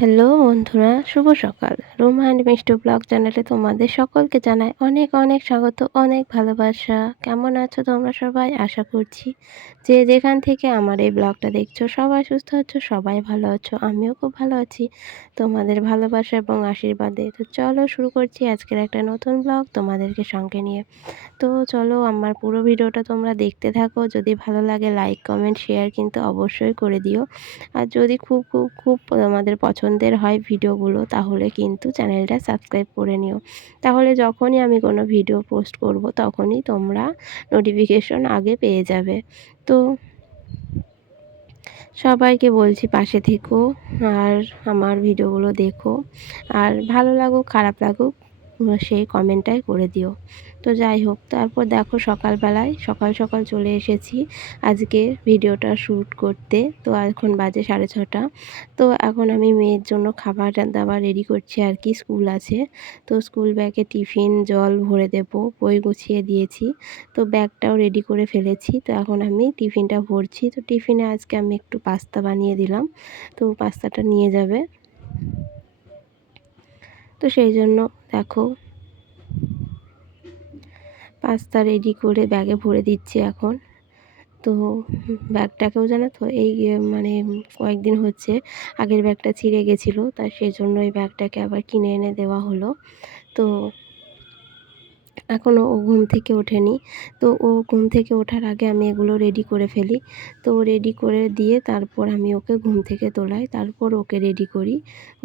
Hello বন্ধুরা, শুভ সকাল। Ruma and Mishtu blog চ্যানেলে তোমাদের সকলকে জানাই অনেক অনেক স্বাগত, অনেক ভালোবাসা। কেমন আছো তোমরা সবাই? আশা করছি যে যেখান থেকে আমার এই ব্লগটা দেখছো সবাই সুস্থ আছো, সবাই ভালো আছো। আমিও খুব ভালো আছি তোমাদের ভালোবাসা এবং আশীর্বাদে। তো চলো শুরু করছি আজকের একটা নতুন ব্লগ তোমাদেরকে সঙ্গে নিয়ে। তো চলো আমার পুরো ভিডিওটা তোমরা দেখতে থাকো। যদি ভালো লাগে লাইক, কমেন্ট, শেয়ার কিন্তু অবশ্যই করে দিও। আর যদি খুব খুব খুব তোমাদের পছন্দের হয় ভিডিওগুলো তাহলে কিন্তু চ্যানেলটা সাবস্ক্রাইব করে নিও। তাহলে যখনই আমি কোনো ভিডিও পোস্ট করব তখনই তোমরা নোটিফিকেশন আগে পেয়ে যাবে। তো সবাইকে বলছি পাশে থেকো আর আমার ভিডিওগুলো দেখো। আর ভালো লাগুক খারাপ লাগুক সেই কমেন্টটাই করে দিও। তো যাই হোক, তারপর দেখো সকালবেলায় সকাল সকাল চলে এসেছি আজকে ভিডিওটা শ্যুট করতে। তো এখন বাজে 6:30। তো এখন আমি মেয়ের জন্য খাবার দাবার রেডি করছি আর কি, স্কুল আছে। তো স্কুল ব্যাগে টিফিন জল ভরে দেবো, বই গুছিয়ে দিয়েছি। তো ব্যাগটাও রেডি করে ফেলেছি। তো এখন আমি টিফিনটা ভরছি। তো টিফিনে আজকে আমি একটু পাস্তা বানিয়ে দিলাম, তো পাস্তাটা নিয়ে যাবে। তো সেই জন্য দেখো পাস্তা রেডি করে ব্যাগে ভরে দিচ্ছি এখন। তো ব্যাগটাকেও জানো তো এই মানে কয়েকদিন হচ্ছে আগের ব্যাগটা ছিঁড়ে গেছিলো, তাই সেজন্য এই ব্যাগটাকে আবার কিনে এনে দেওয়া হলো। তো এখনও ও ঘুম থেকে ওঠেনি। তো ও ঘুম থেকে ওঠার আগে আমি এগুলো রেডি করে ফেলি। তো রেডি করে দিয়ে তারপর আমি ওকে ঘুম থেকে তোলাই, তারপর ওকে রেডি করি,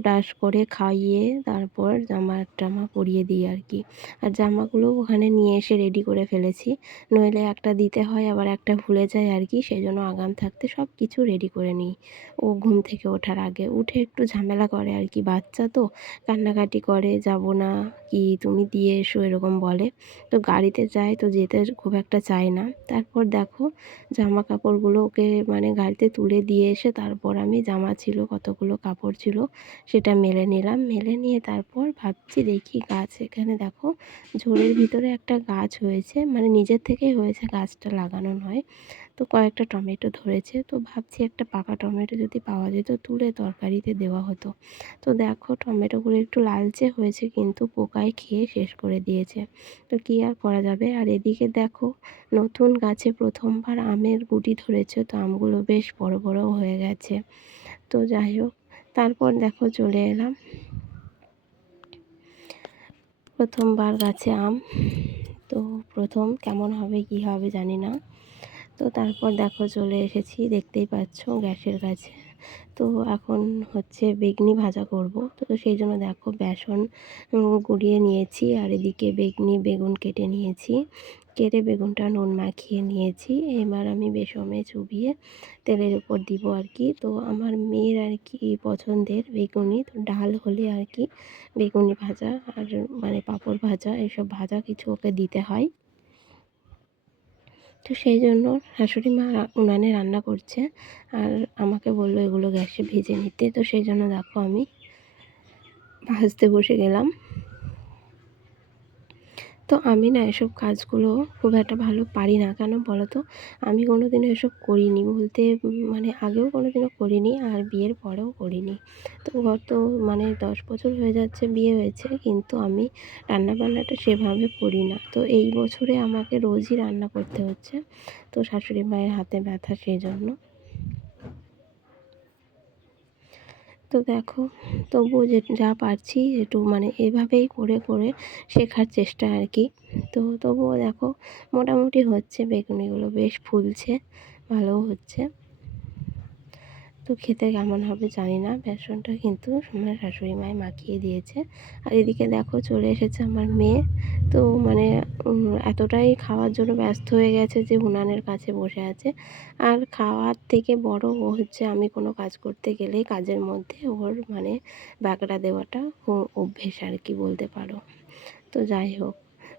ব্রাশ করে খাইয়ে তারপর জামা টামা পরিয়ে দিই আর কি। আর জামাগুলো ওখানে নিয়ে এসে রেডি করে ফেলেছি, নইলে একটা দিতে হয় আবার একটা ভুলে যায় আর কি, সেই জন্য আগাম থাকতে সব কিছু রেডি করে নিই ও ঘুম থেকে ওঠার আগে। উঠে একটু ঝামেলা করে আর কি, বাচ্চা তো কান্নাকাটি করে, যাব না কি তুমি দিয়ে এসো এরকম বলে। তো গাড়িতে যায় তো যেতে খুব একটা চায় না। তারপর দেখো জামা কাপড়গুলো ওকে মানে গাড়িতে তুলে দিয়ে এসে তারপর আমি জামা ছিল কতগুলো কাপড় ছিল সেটা মেলে নিলাম। মেলে নিয়ে তারপর ভাবছি দেখি গাছ, এখানে দেখো ঝোড়ের ভিতরে একটা গাছ হয়েছে, মানে নিজের থেকেই হয়েছে, গাছটা লাগানো নয়। তো কয়েকটা টমেটো ধরেছে, তো ভাবছি একটা পাকা টমেটো যদি পাওয়া যেত তুলে তরকারিতে দেওয়া হতো। তো দেখো টমেটোগুলো একটু লালচে হয়েছে কিন্তু পোকায় খেয়ে শেষ করে দিয়েছে। তো কী আর করা যাবে। আর এদিকে দেখো নতুন গাছে প্রথমবার আমের গুটি ধরেছে, তো আমগুলো বেশ বড় বড় হয়ে গেছে। তো যাই হোক, তারপর দেখো চলে এলাম, প্রথমবার গাছে আম। তো প্রথম কেমন হবে কি হবে জানি না। তো তারপর দেখো চলে এসেছি, দেখতেই পাচ্ছ গ্যাসের কাছে। তো এখন হচ্ছে বেগনি ভাজা করব। তো সেই জন্য দেখো বেসন গুঁড়িয়ে নিয়েছি, আর এদিকে বেগুন কেটে নিয়েছি, কেটে বেগুনটা নুন মাখিয়ে নিয়েছি। এবার আমি বেসনে চুবিয়ে তেলের উপর দিব আর কি। তো আমার মেয়ের আর কি পছন্দের বেগুনি, তো ডাল হলে আর কি বেগুনি ভাজা আর মানে পাঁপড় ভাজা এসব ভাজা কিছু ওকে দিতে হয়। তো সেই জন্য শাশুড়ি মা উনানে রান্না করছে, আর আমাকে বললো এগুলো গ্যাসে ভেজে নিতে। তো সেই জন্য দেখো আমি ভাজতে বসে গেলাম। তো আমি না এসব কাজগুলো খুব একটা ভালো পারি না, কেন বলো তো? আমি কোনো দিনও এসব করিনি বলতে, মানে আগেও কোনো দিনও করিনি আর বিয়ের পরেও করিনি। তো গত মানে 10 বছর হয়ে যাচ্ছে বিয়ে হয়েছে, কিন্তু আমি রান্নাবান্নাটা সেভাবে করি না। তো এই বছরে আমাকে রোজই রান্না করতে হচ্ছে, তো শাশুড়ি মায়ের হাতে ব্যথা সেই জন্য। তো দেখো তবুও যে যা পারছি একটু মানে এভাবেই করে করে শেখার চেষ্টা আর কি। তো তবুও দেখো মোটামুটি হচ্ছে, বেগুনিগুলো বেশ ফুলছে, ভালোও হচ্ছে। তো খেতে কেমন হবে জানি না, বেসনটা কিন্তু আমার শাশুড়ি মায় মাখিয়ে দিয়েছে। আর এদিকে দেখো চলে এসেছে আমার মেয়ে। তো মানে এতটাই খাওয়ার জন্য ব্যস্ত হয়ে গেছে যে উনানের কাছে বসে আছে। আর খাওয়ার থেকে বড় ও হচ্ছে আমি কোনো কাজ করতে গেলেই কাজের মধ্যে ওর মানে বাগড়া দেওয়াটা অভ্যেস আর কি বলতে পারো। তো যাই হোক,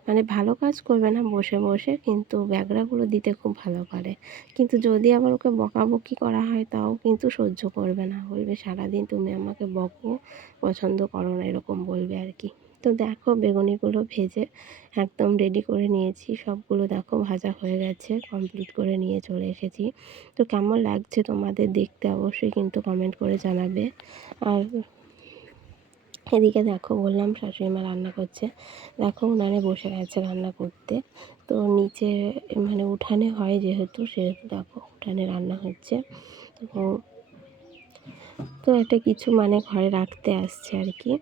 মানে ভালো কাজ করবে না বসে বসে, কিন্তু ব্যাগড়াগুলো দিতে খুব ভালো পারে। কিন্তু যদি আবার ওকে বকাবকি করা হয় তাও কিন্তু সহ্য করবে না, বলবে সারাদিন তুমি আমাকে বকো, পছন্দ করো না, এরকম বলবে আর কি। তো দেখো বেগুনিগুলো ভেজে একদম রেডি করে নিয়েছি, সবগুলো দেখো ভাজা হয়ে গেছে, কমপ্লিট করে নিয়ে চলে এসেছি। তো কেমন লাগছে তোমাদের দেখতে অবশ্যই কিন্তু কমেন্ট করে জানাবে। আর এদিকে দেখো বললাম শাশুড়ি মা রান্না করছে, দেখো উনানে বসে গেছে রান্না করতে। তো নিচে মানে উঠানে হয় যেহেতু সেহেতু দেখো উঠানে রান্না হচ্ছে। তো তো একটা কিছু মানে ঘরে রাখতে আসছে আর কি।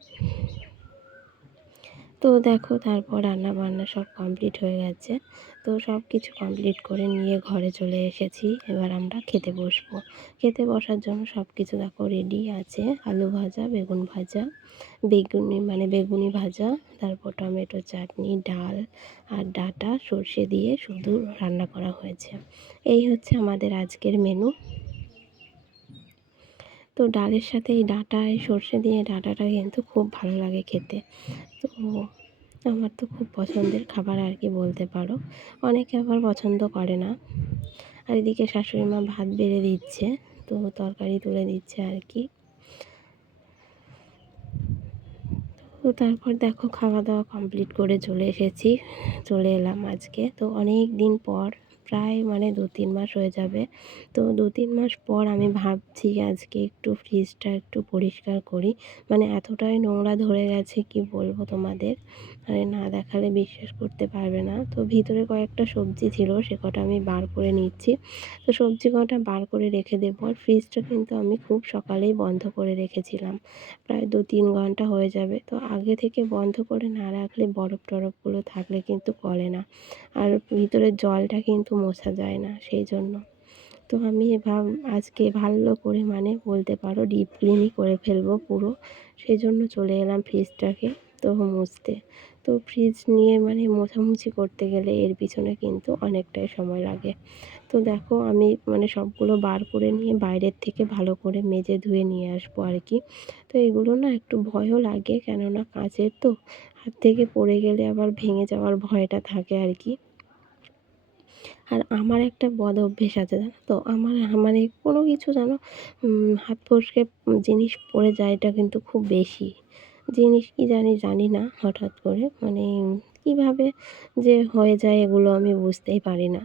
তো দেখো তারপর রান্না বান্না সব কমপ্লিট হয়ে গেছে। তো সব কিছু কমপ্লিট করে নিয়ে ঘরে চলে এসেছি। এবার আমরা খেতে বসবো। খেতে বসার জন্য সব কিছু দেখো রেডি আছে। আলু ভাজা, বেগুন ভাজা, বেগুনি ভাজা, তারপর টমেটো চাটনি, ডাল আর ডাঁটা সর্ষে দিয়ে শুধু রান্না করা হয়েছে। এই হচ্ছে আমাদের আজকের মেনু। তো ডালের সাথে এই ডাঁটায় সর্ষে দিয়ে ডাঁটাটা কিন্তু খুব ভালো লাগে খেতে। তো আমার তো খুব পছন্দের খাবার আর কি বলতে পারো। অনেকে আবার পছন্দ করে না। আর এদিকে শাশুড়ি মা ভাত বেড়ে দিচ্ছে, তো তরকারি তুলে দিচ্ছে আর কি। তো তারপর দেখো খাওয়া দাওয়া কমপ্লিট করে চলে এলাম আজকে। তো অনেক দিন পর, প্রায় মানে 2-3 মাস হয়ে যাবে। তো 2-3 মাস পর আমি ভাবছি আজকে একটু ফ্রিজটা একটু পরিষ্কার করি। মানে এতটাই নোংরা ধরে গেছে কি বলবো তোমাদের, মানে না দেখালে বিশ্বাস করতে পারবে না। তো ভিতরে কয়েকটা সবজি ছিল, সে কটা আমি বার করে নিচ্ছি। তো সবজি কটা বার করে রেখে দেবো। আর ফ্রিজটা কিন্তু আমি খুব সকালেই বন্ধ করে রেখেছিলাম, প্রায় 2-3 ঘন্টা হয়ে যাবে। তো আগে থেকে বন্ধ করে না রাখলে বরফ টরফগুলো থাকলে কিন্তু গলে না, আর ভিতরের জলটা কিন্তু মোছা যায় না, সেই জন্য। তো আমি আজকে ভালো করে মানে বলতে পারো ডিপ ক্লিনই করে ফেলবো পুরো। সেই জন্য চলে এলাম ফ্রিজটাকে তো মুছতে। তো ফ্রিজ নিয়ে মানে মোছামুছি করতে গেলে এর পিছনে কিন্তু অনেকটাই সময় লাগে। তো দেখো আমি মানে সবগুলো বার করে নিয়ে বাইরের থেকে ভালো করে মেজে ধুয়ে নিয়ে আসবো আর কি। তো এগুলো না একটু ভয়ও লাগে, কেননা কাচের তো, হাত থেকে পড়ে গেলে আবার ভেঙে যাওয়ার ভয়টা থাকে আর কি। আর আমার একটা বদ অভ্যেস আছে জানো তো, আমার মানে কোনো কিছু যেন হাত ফসকে জিনিস পড়ে যায়, এটা কিন্তু খুব বেশি। জিনিস কি জানি না, হঠাৎ করে মানে কীভাবে যে হয়ে যায় এগুলো আমি বুঝতেই পারি না।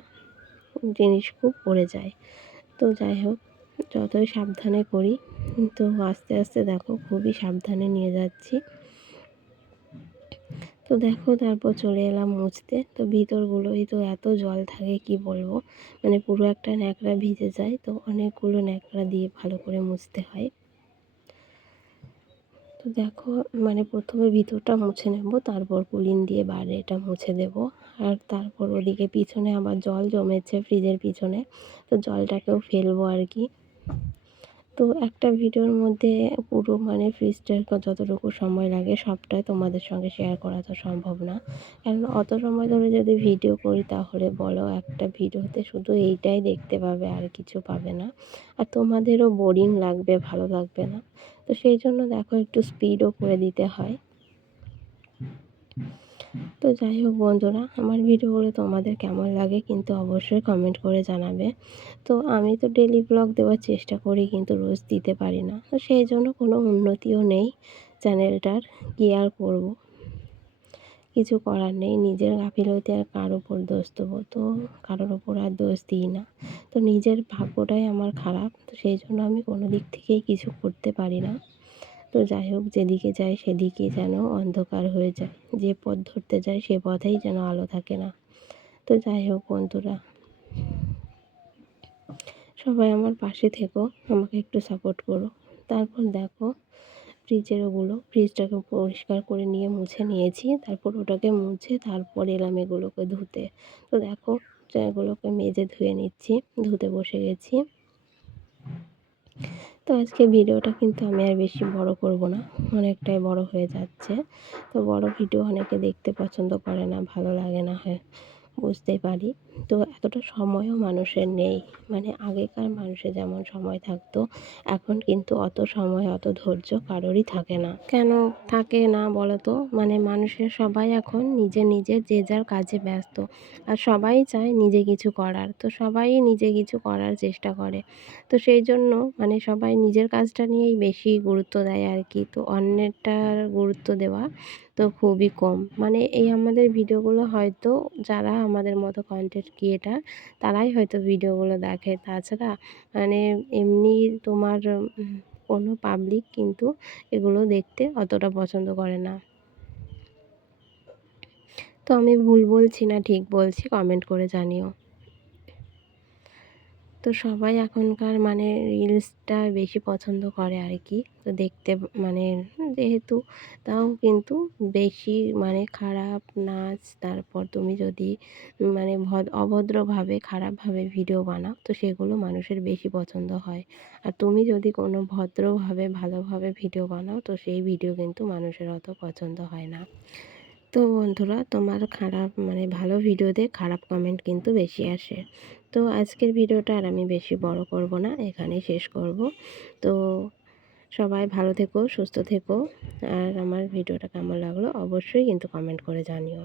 জিনিস খুব পড়ে যায়। তো যাই হোক, যতই সাবধানে করি, তো আস্তে আস্তে দেখো খুবই সাবধানে নিয়ে যাচ্ছি। তো দেখো তারপর চলে এলাম মুছতে। তো ভিতরগুলোই তো এত জল থাকে কি বলবো, মানে পুরো একটা ন্যাকড়া ভিজে যায়। তো অনেকগুলো ন্যাকড়া দিয়ে ভালো করে মুছতে হয়। তো দেখো মানে প্রথমে ভিতরটা মুছে নেব, তারপর কুলিন দিয়ে বাইরেটা মুছে দেব। আর তারপর ওদিকে পিছনে আবার জল জমেছে ফ্রিজের পিছনে, তো জলটাকেও ফেলবো আর কি। তো একটা ভিডিওর মধ্যে পুরো মানে ফ্রিজটার যতটুকু সময় লাগে সবটাই তোমাদের সঙ্গে শেয়ার করা তো সম্ভব না, কারণ অত সময় ধরে যদি ভিডিও করি তাহলে বলো একটা ভিডিওতে শুধু এইটাই দেখতে পাবে, আর কিছু পাবে না। আর তোমাদেরও বোরিং লাগবে, ভালো লাগবে না। তো সেই জন্য দেখো একটু স্পিডও করে দিতে হয়। তো যাই হোক বন্ধুরা, আমার ভিডিওগুলো তোমাদের কেমন লাগে কিন্তু অবশ্যই কমেন্ট করে জানাবে। তো আমি তো ডেলি ব্লগ দেওয়ার চেষ্টা করি, কিন্তু রোজ দিতে পারি না। তো সেই জন্য কোনো উন্নতিও নেই চ্যানেলটার, কী আর করবো, কিছু করার নেই। নিজের গাফিলতি আর কার ওপর দোষ দেবো, তো কারোর ওপর আর দোষ দিই না। তো নিজের ভাগ্যটাই আমার খারাপ, তো সেই জন্য আমি কোনো দিক থেকেই কিছু করতে পারি না। তো যাই হোক, যেদিকে যাই সেদিকে যেন অন্ধকার হয়ে যায়, যে পথ ধরতে যায় সে পথেই যেন আলো থাকে না। তো যাই হোক বন্ধুরা, সবাই আমার পাশে থেকো, আমাকে একটু সাপোর্ট করো। তারপর দেখো ফ্রিজটাকে পরিষ্কার করে নিয়ে মুছে নিয়েছি। তারপর ওটাকে মুছে তারপর এলাম এগুলোকে ধুতে। তো দেখো এগুলোকে মেজে ধুয়ে নিচ্ছি, ধুতে বসে গেছি। তো আজকে ভিডিওটা কিন্তু আমি আর বেশি বড় করব না, অনেকটাই বড় হয়ে যাচ্ছে। তো বড় ভিডিও অনেকে দেখতে পছন্দ করে না, ভালো লাগে না, হ্যাঁ বুঝতেই পারি। তো এতটা সময়ও মানুষের নেই, মানে আগেকার মানুষের যেমন সময় থাকতো, এখন কিন্তু অত সময় অত ধৈর্য কারোরই থাকে না। কেন থাকে না বলো তো, মানে মানুষের সবাই এখন নিজের যে যার কাজে ব্যস্ত, আর সবাই চায় নিজে কিছু করার, তো সবাই নিজে কিছু করার চেষ্টা করে। তো সেই জন্য মানে সবাই নিজের কাজটা নিয়েই বেশি গুরুত্ব দেয় আর কি। তো অন্যেরটার গুরুত্ব দেওয়া তো খুবই কম। মানে এই আমাদের ভিডিওগুলো হয়তো যারা আমাদের মতো কন্টেন্ট ক্রিয়েটার তারাই হয়তো ভিডিওগুলো দেখে, তাছাড়া মানে এমনি তোমার কোনো পাবলিক কিন্তু এগুলো দেখতে অতটা পছন্দ করে না। তো আমি ভুল বলছি না ঠিক বলছি কমেন্ট করে জানিও। তো সবাই এখনকার মানে রিলসটা বেশি পছন্দ করে আর কি। তো দেখতে মানে যেহেতু তাও কিন্তু বেশি মানে খারাপ নাচ, তারপর তুমি যদি মানে অভদ্রভাবে খারাপভাবে ভিডিও বানাও তো সেগুলো মানুষের বেশি পছন্দ হয়। আর তুমি যদি কোনো ভদ্রভাবে ভালোভাবে ভিডিও বানাও তো সেই ভিডিও কিন্তু মানুষের অত পছন্দ হয় না। তো বন্ধুরা, তোমার খারাপ মানে ভালো ভিডিওতে খারাপ কমেন্ট কিন্তু বেশি আসে। তো আজকের ভিডিওটা আর আমি বেশি বড় করব না, এখানেই শেষ করব। তো সবাই ভালো থেকো, সুস্থ থেকো। আর আমার ভিডিওটা কেমন লাগলো অবশ্যই কিন্তু কমেন্ট করে জানিও।